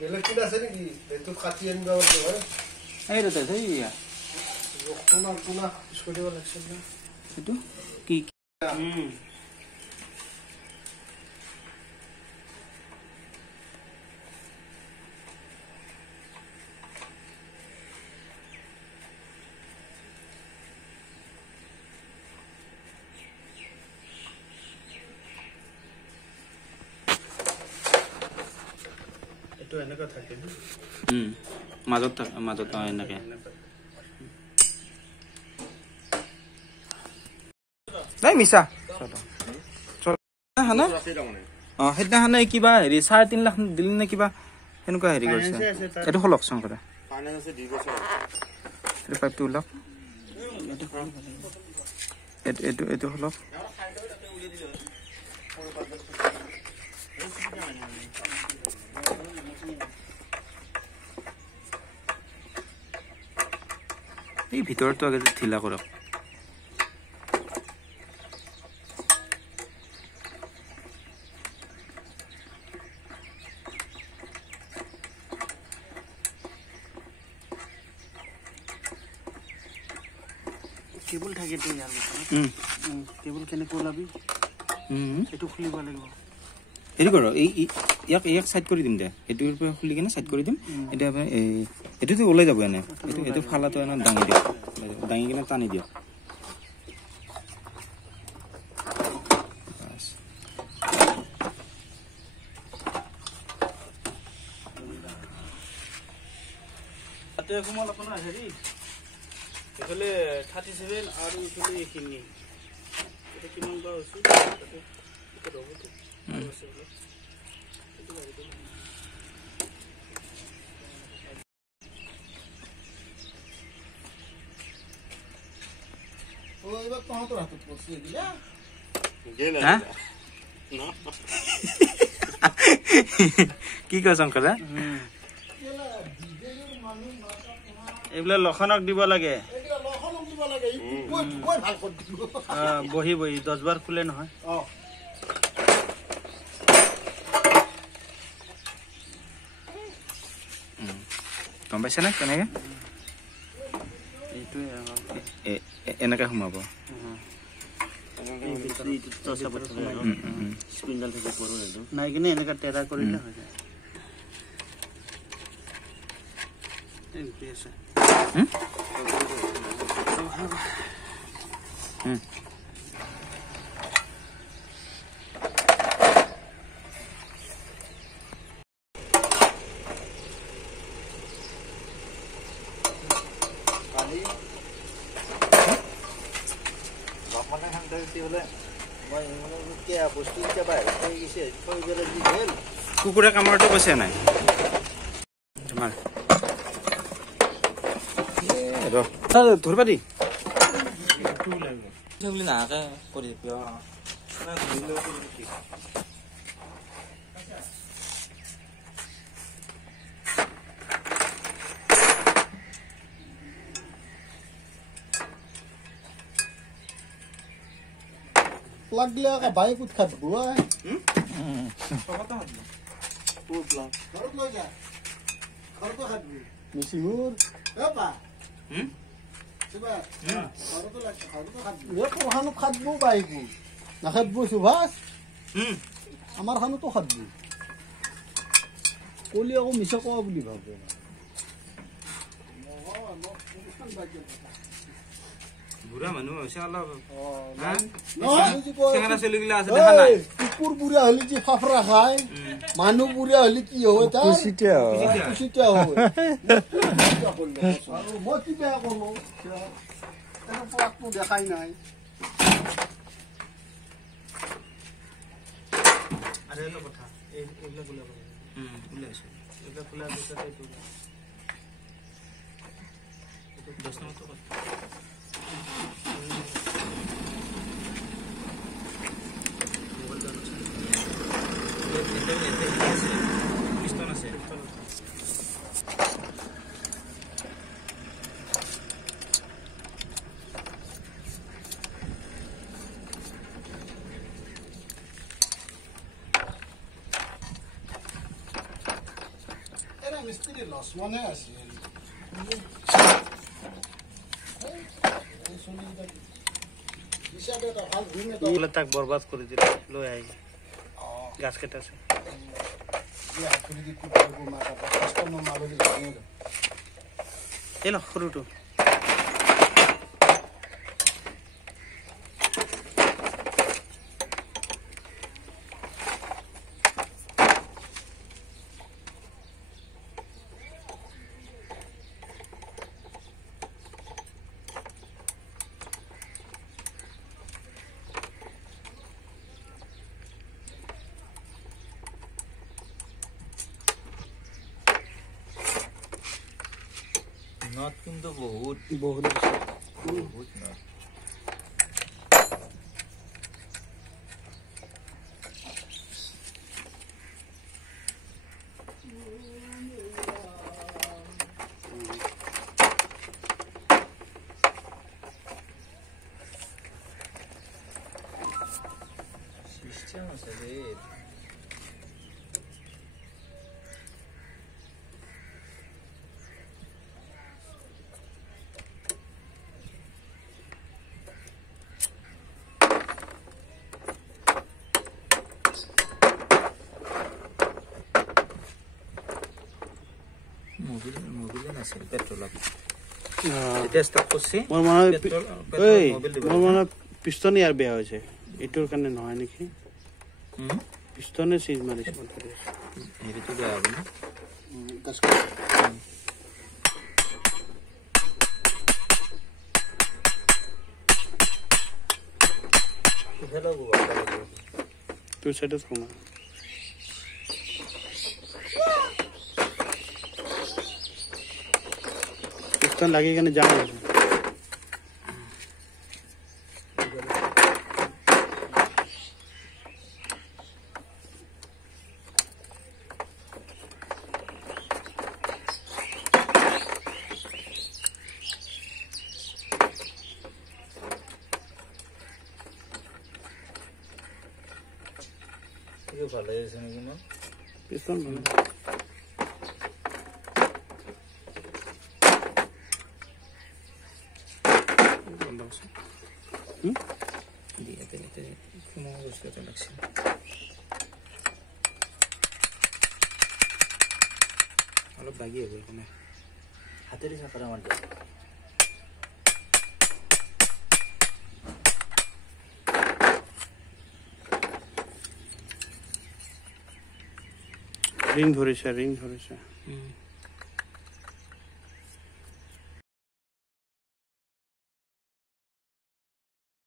বেলেগ কিনা আছে নেকি এইটো কাটি আনিব লাগিব এই ৰে তই কোনা কোনা স্কুটি দিব লাগছে না এটো কি এটো এনেকা থাকে মাজত এনেকে নাই মিছা সেইদিনাখনে কিবা হেৰি 3.5 লাখ দিলি নে কিবা সেনেকুৱা হেৰি কৰিছে এইটো খলক শংকৰে পাইপটো ওলাওক এইটো খলক এই ভিতৰটো আগে ঢিলা কৰক কেবল থাকে তো ইয়াৰ কেবল কেনে কোলাবি এটো খুলিব লাগিব হেৰি কৰ ইয়াক সাইড কৰি দিম দে এটোৰ পৰা খুলি কিনে সাইড কৰি দিম এটা এটোটো ওলাই যাব এনে এটো ফালাটো এনে দাঙি দিও দাঙি কিনে টানি দিও আতে কোমল আপোনাৰ হেৰি এফালে 37 আৰু এফালে কিনি এটা কিমান বা আছে এটা ৰবটো ওই বা কত ৰাত পড়ছে দিলা গেল না কি কয় শংকৰা এইবলা লখনক দিব লাগে বহি বহি 10 বাৰ খুলে নহয় গম পাইছে না কেনেকে এইটো এনেকে সোমাব স্পিন্ডাল থেকে পড়ো একদম নাই কিনে এনেকা টেরা কৰিলে হৈ যায় এমপি আছে কুকুৰে কামৰটো কৈছে নাই তোমাৰ ধৰিবা দি বুলি নাহাকে কৰি plug le ka bhai kuch khat bua hai সবটা হাত o plug garut loi ja garut to khat bu misimur apa coba garut to lag garut to khat bu ye ko hanu khat bu bhai ku na khat bu subhas amar hanu to khat bu koli ako misa ko buli bhabe বুঢ়া মানুহ হৈছে অলপ চেঙেৰা চলিগিলা আছে দেখা নাই কুকুৰ বুঢ়া হলি যে ফাফৰা খায় মানুহ বুঢ়া হলি কি হয় তাৰ কুচিটা হয় আৰু মই কি বেয়া কলো তাৰ পৰাটো দেখাই নাই আৰে এটা কথা এইবিলাক বুলা উলাইছে এইবিলাক বুলা পিছত এইটো 10 নম্বৰটো মিস্ত্ৰী লক্ষ্মণে আছিল তাক বৰবাদ কৰি দিলে লৈ আহি গাছ কেইটা আছে এই লওক সৰুটো নট কিন্তু বহুত বহুত বহুত নট সিস্টেম আছে ৰে মোবিলে নাছিল পেট্ৰল এতিয়া ষ্টক কৰছি মোৰ মানে পিষ্টন ইয়াৰ বেয়া হৈছে এইটোৰ কাৰণে নহয় নেকি পিষ্টনে চিজ মাৰিছে হেৰিটো বেয়া হ'ব না তোৰ চাইডত সোমা পিষ্টন লাগি কেনে যাম ভালো আছে নাকি না পিষ্টন অলপ বাগি হ'ব এখানে হাতেৰে চাপৰা মাৰ দিয়া ৰিং ধৰিছে